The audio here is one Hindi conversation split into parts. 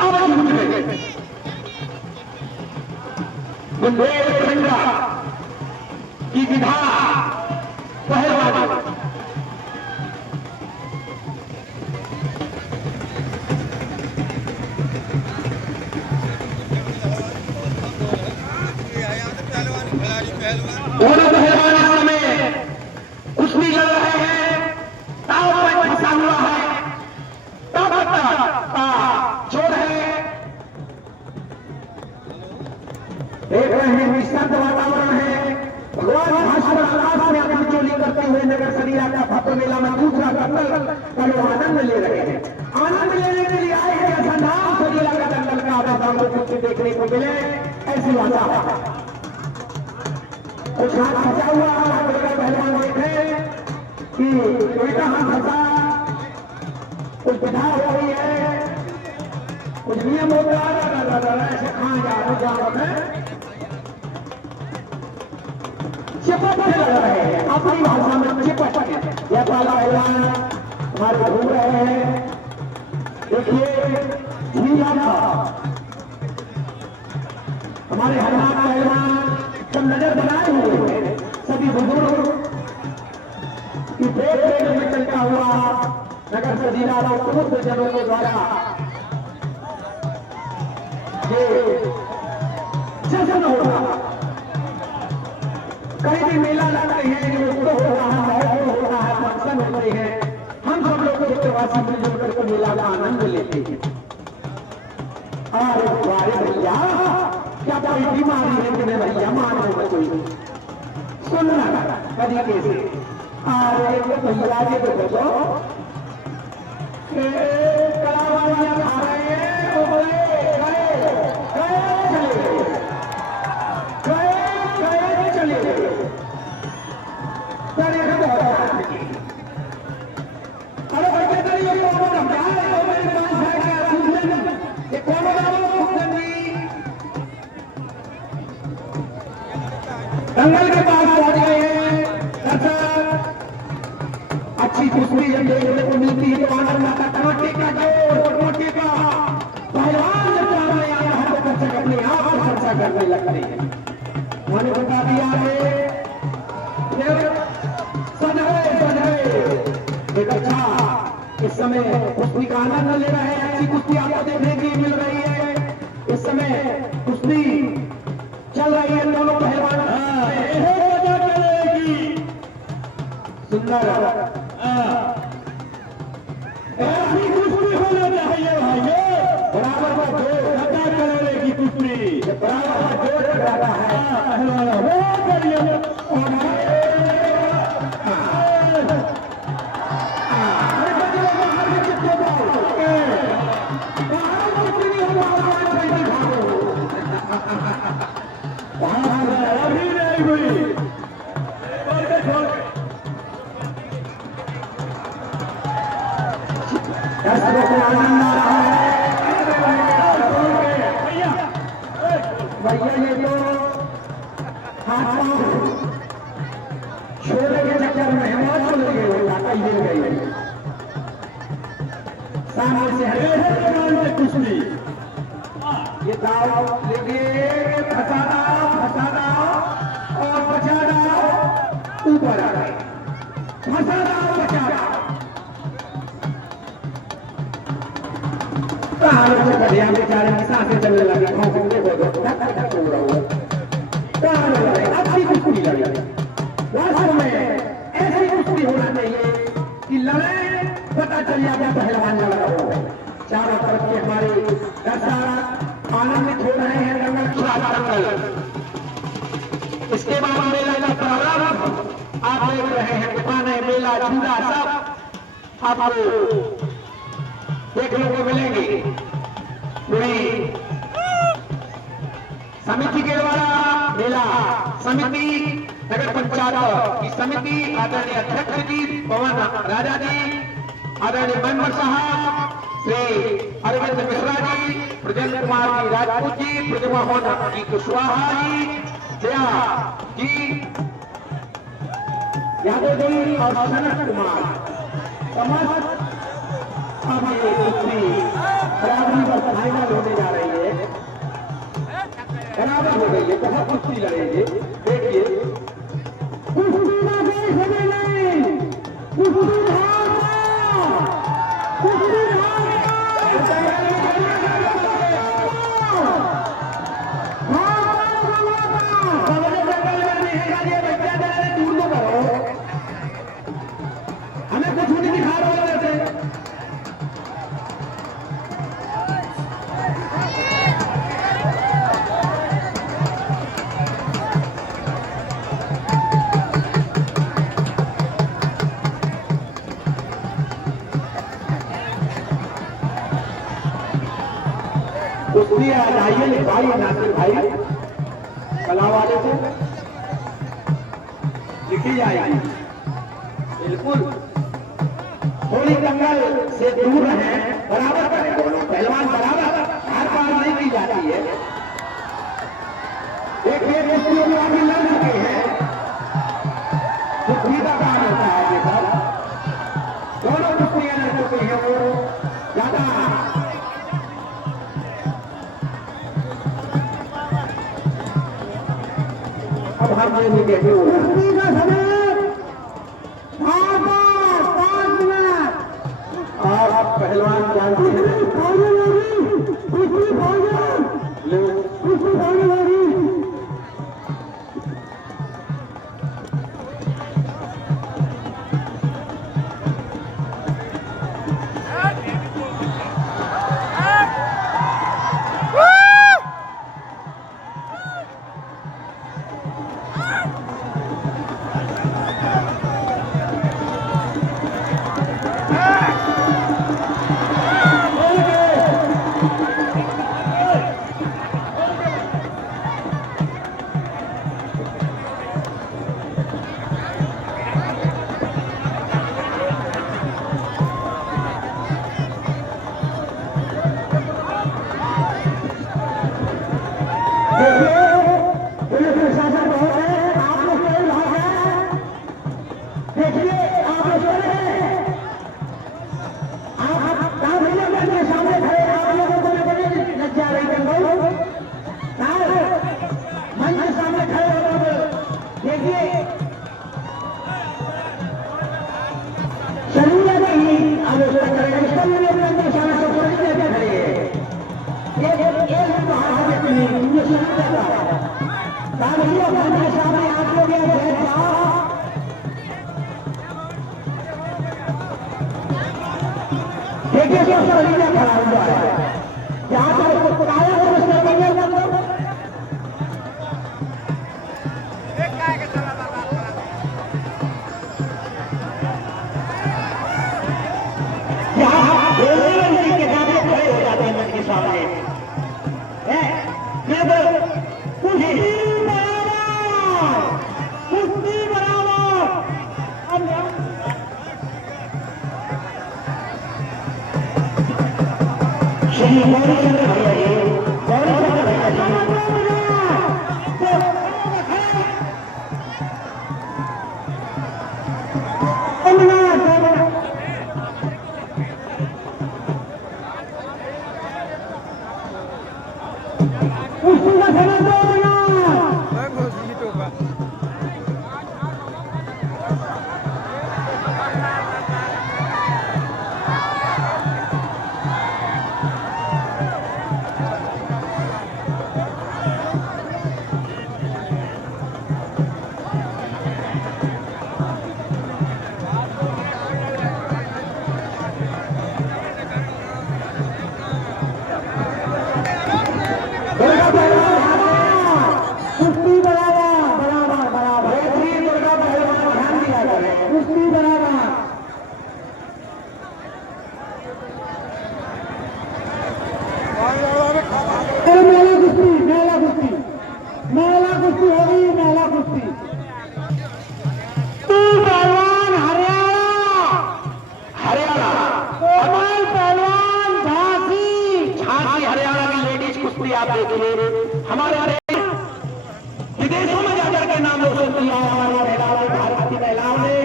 आवाज उठ गई। बुंदेलखंड की विधा पहलवान दोनों पहलवान इस समय कुश्ती लड़ रहे हैं। ताव में फंसा हुआ है, ताकत का जोर है। देख रहे हैं निस्तब्ध वातावरण है। भगवान भास्कर आकाश में अपनी चोली करते हुए नगर सरिया का भक्त मेला में दूसरा दंगल का लोग आनंद ले रहे हैं। आनंद लेने के लिए आए हैं। ऐसा नाम सरिया का दंगल का आधा हम लोग कुछ देखने को मिले, ऐसी वाता कुछ हाथ फंसा हुआ है। पहलवान देखे कि बेटा हाथ फंसा, कुछ विधा हो रही है, कुछ नियम हो रहा है। ऐसे कहा जा रहे हैं, चिपट लग रहे हैं अपनी भाषा में चिपट। यह पहला पहलवान हमारे घूम रहे हैं। देखिए झीला हमारे हरनाथ पहलवान सब नजर बनाए हुए हैं। सभी बुजुर्ग की देख में चलता हुआ नगर सजीला और समस्त जनों के द्वारा ये जश्न हो रहा। कहीं भी मेला लगते हैं, जो हो रहा है, हो रहा है, फंक्शन होते हैं। हम सब लोग क्षेत्रवासी मिलजुल करके मेला का आनंद लेते हैं। अरे बारे भैया, क्या कोई बीमारी है कि नहीं भैया? मानो कोई सुनना तरीके से। अरे भैया ये देखो तो कलावारियां खा रहे हैं, वो बोले चले गए। अरे भैया तेरी ये कौन क्या है? मेरे पास है क्या? ये कौन दंगल के पास पहुंच गए हैं। दर्शक अच्छी कुश्ती जब देखने को मिलती है तो आनंद आता। टमाटे का जोर, टमाटे का पहलवान जब सामने आता है तो दर्शक अपने आप को चर्चा करने लगते हैं। उन्होंने बता दिया है एक अच्छा इस समय कुश्ती का आनंद ले रहे हैं। अच्छी कुश्ती आपको देखने की मिल रही है। इस समय कुश्ती चल रही है। दोनों पहलवान सुंदर ऐसी कुश्ती होना चाहिए भाइयों। बराबर का जोर लगा चलने की कुश्ती, बराबर का जोर लगाता है पहलवान। वो करिए अभी नहीं हुई। आनंद आ रहा है भैया। ये तो हाथ छोड़ने के चक्कर में हिम्मत छोड़ गए, लाता ही गिर गई। सामने से कुश्ती ये दाव लेके फसाना और बचाना, ऊपर आ गए। फसाना और बचाना ध्यान बेचारे की सांसें चलने लगी। अच्छी कुश्ती लड़ी। वास्तव में ऐसी कुश्ती होना चाहिए कि लड़े पता चल जाए पहलवान लड़ रहा हो। चारों तरफ के हमारे दर्शक आनंदित हो रहे हैं। दंगल इसके बाद मेला का प्रारंभ आप देख रहे हैं। दुकानें, मेला, झूला सब आपको देखने को मिलेंगे। पूरी समिति के द्वारा मेला समिति नगर पंचायत की समिति आदरणीय अध्यक्ष जी पवन राजा जी, आदरणीय मेंबर साहब श्री अरविंद मिश्रा जी, ब्रजेंद्र कुमार जी राजपूत जी, ब्रजमोहन जी कुशवाहा जी, जया जी यादव जी और सनत कुमार समस्त बराबरी पर फाइनल कुश्ती लड़ेंगे। देखिए कुश्ती का देश हमें नहीं, कुश्ती हमें कुछ नहीं दिखा रहा है वैसे। कुश्ती आ जाइए भाई, नासिर भाई कला वाले से लिखी जाएगी। बिल्कुल थोड़ी दंगल से दूर है, बराबर करें दोनों पहलवान, बराबर हर बार नहीं की जाती है। देखिए कुश्ती अभी लड़ चुके हैं, कुश्ती का काम होता है ये सब। दोनों कुश्तियां लड़ चुके हैं, वो ज्यादा अब हम ये नहीं कहते कुश्ती का समय आप पहलवान जानते हैं। देखिए खड़ा हुआ है, जहां पर उसको आया है उसने आप देखिए हमारे विदेशों में जाकर के नाम रोशन किया हमारी महिलाओं, भारत की महिलाओं ने,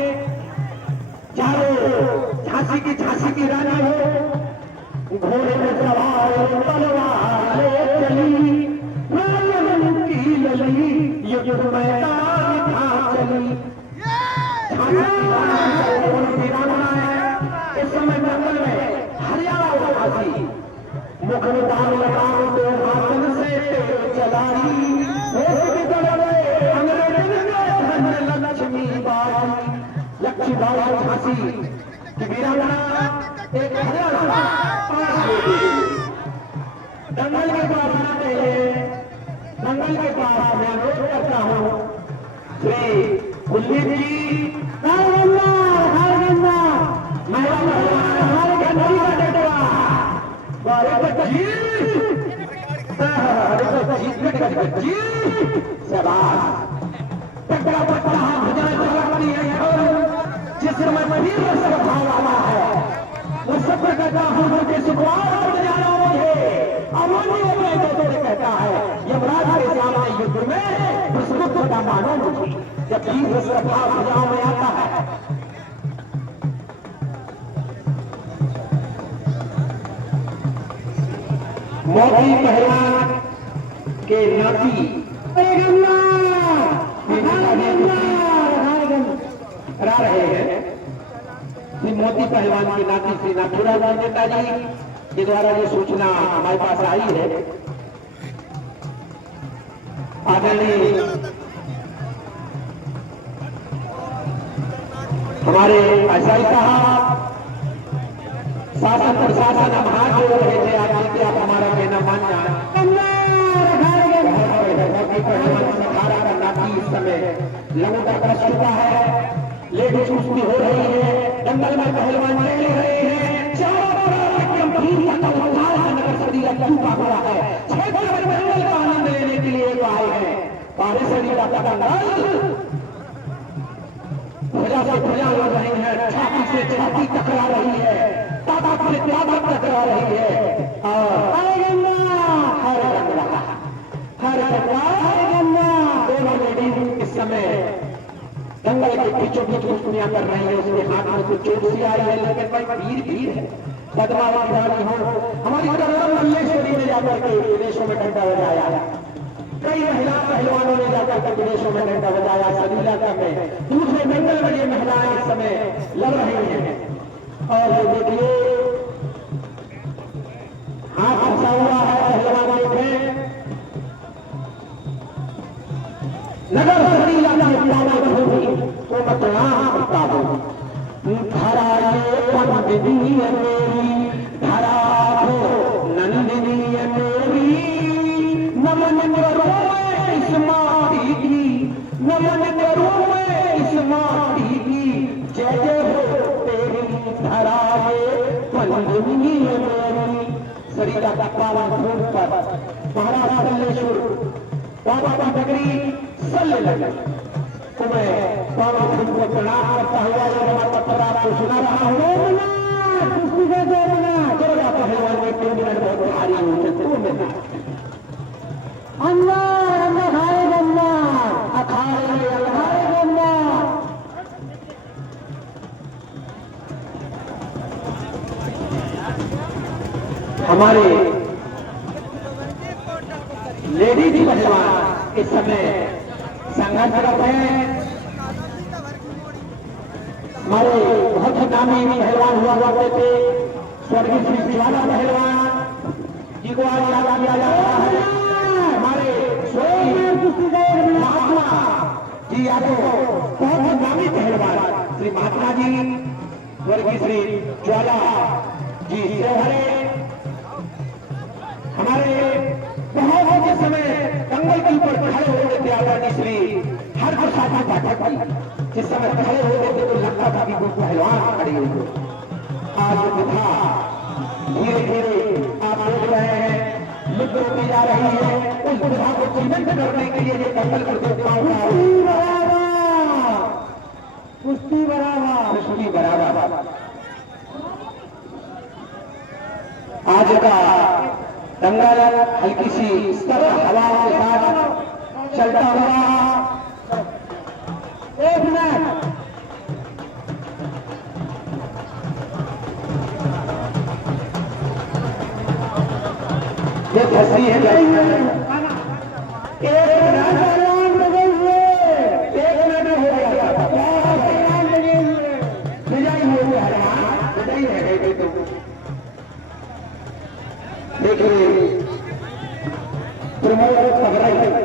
चाहे झांसी की रानी हो, घोड़े में सवार तलवार चली, की लली मैदान था चली इस समय जंगल में हरियाणा उदासी मुखदान लगाओ तो हाथन से चलाई लक्ष्मी बाई झांसी की वीरांगना एक हरियाणा दंगल के पास आते हैं। दंगल के पास मैं अनुरोध करता हूँ श्री कुलदीप जी जिस समय भाव आना है वो सब कहता हूँ कहता है यमराज के सामने युद्ध में का मानो मुझे जब भाव भुजाओं में आता है। मोदी पहलवान के नाती करा रहे हैं श्री मोदी पहलवान की नाती श्री नाथुराम नेताजी के द्वारा ये सूचना हमारे पास आई है। आदरणीय हमारे आचार्य साहब शासन प्रशासन हम हाथ जोड़ रहे थे आपके आप हमारा कहना मान जाए। सहारा का नाती इस समय लगातार कर चुका है। लेडीज कुश्ती हो रही है, दंगल में पहलवान खेल रहे हैं। चारों तरफ नगर सदिया टूटा हुआ है। क्षेत्र में दंगल का आनंद लेने के लिए आए हैं। पारिसरी का दंगल प्रजा से प्रजा लड़ रही है, छाती से छाती टकरा रही है, ताकत से ताकत टकरा रही है। और दोनों लेडीज इस समय दंगल के बीचों बीच कुश्तियां कर रही है। उसके हाथ में कुछ चोट सी आई है, लेकिन भाई वीर है। पद्मावती रानी हो हमारी मल्लेश्वरी ने जाकर के विदेशों में घंटा बजाया। कई महिला पहलवानों ने जाकर के विदेशों में घंटा बजाया। सलीला में दूसरे दंगल में ये महिलाएं इस समय लड़ रही हैं। और देखिए हाथ फंसा हुआ है पहलवान में। नगर सलीला का तो मतला करता हूँ धरा ये पंडिनी है मेरी, धरा हो नंदिनी है मेरी। नमन करूं मैं इस माटी की, नमन करूं मैं इस माटी की। जय जय हो तेरी धरा ये पंडिनी है मेरी। शरीर का पावन फूल पर महाराज मल्लेश्वर बाबा का नगरी सल्ले लगे तो मैं बाबा फूल को प्रणाम करता हुआ आपको सुना रहा हूँ। पहलवान में 2 मिनट बहुत भारी हो सकते हमारे लेडीज पहलवान इस समय संघर्ष करते हैं। हमारे बहुत ही नामी पहलवान हुआ करते थे स्वर्गीय श्री ज्वाला पहलवान जी को आज याद किया जा रहा है। हमारे महात्मा जी यादव बहुत ही नामी पहलवान श्री महात्मा जी स्वर्गीय श्री ज्वाला जी हरे हमारे बहुत के समय दंगल के ऊपर खड़े होते थे। आदरणीय श्री हर प्रसाद पाठक जिस समय खड़े होते थे तो लगता था कि वो पहलवान खड़े हुए। आज विधा धीरे धीरे आप देख रहे हैं लुप्त होती जा रही है। उस विधा को जीवंत करने के लिए दंगल प्रतियोगिताओं का कुश्ती बराबर आज का दंगल हल्की सी स्तर हवा के साथ चलता हुआ। एक मिनट ये फंसी है। एक राजा देखिए प्रमोद पगड़ाई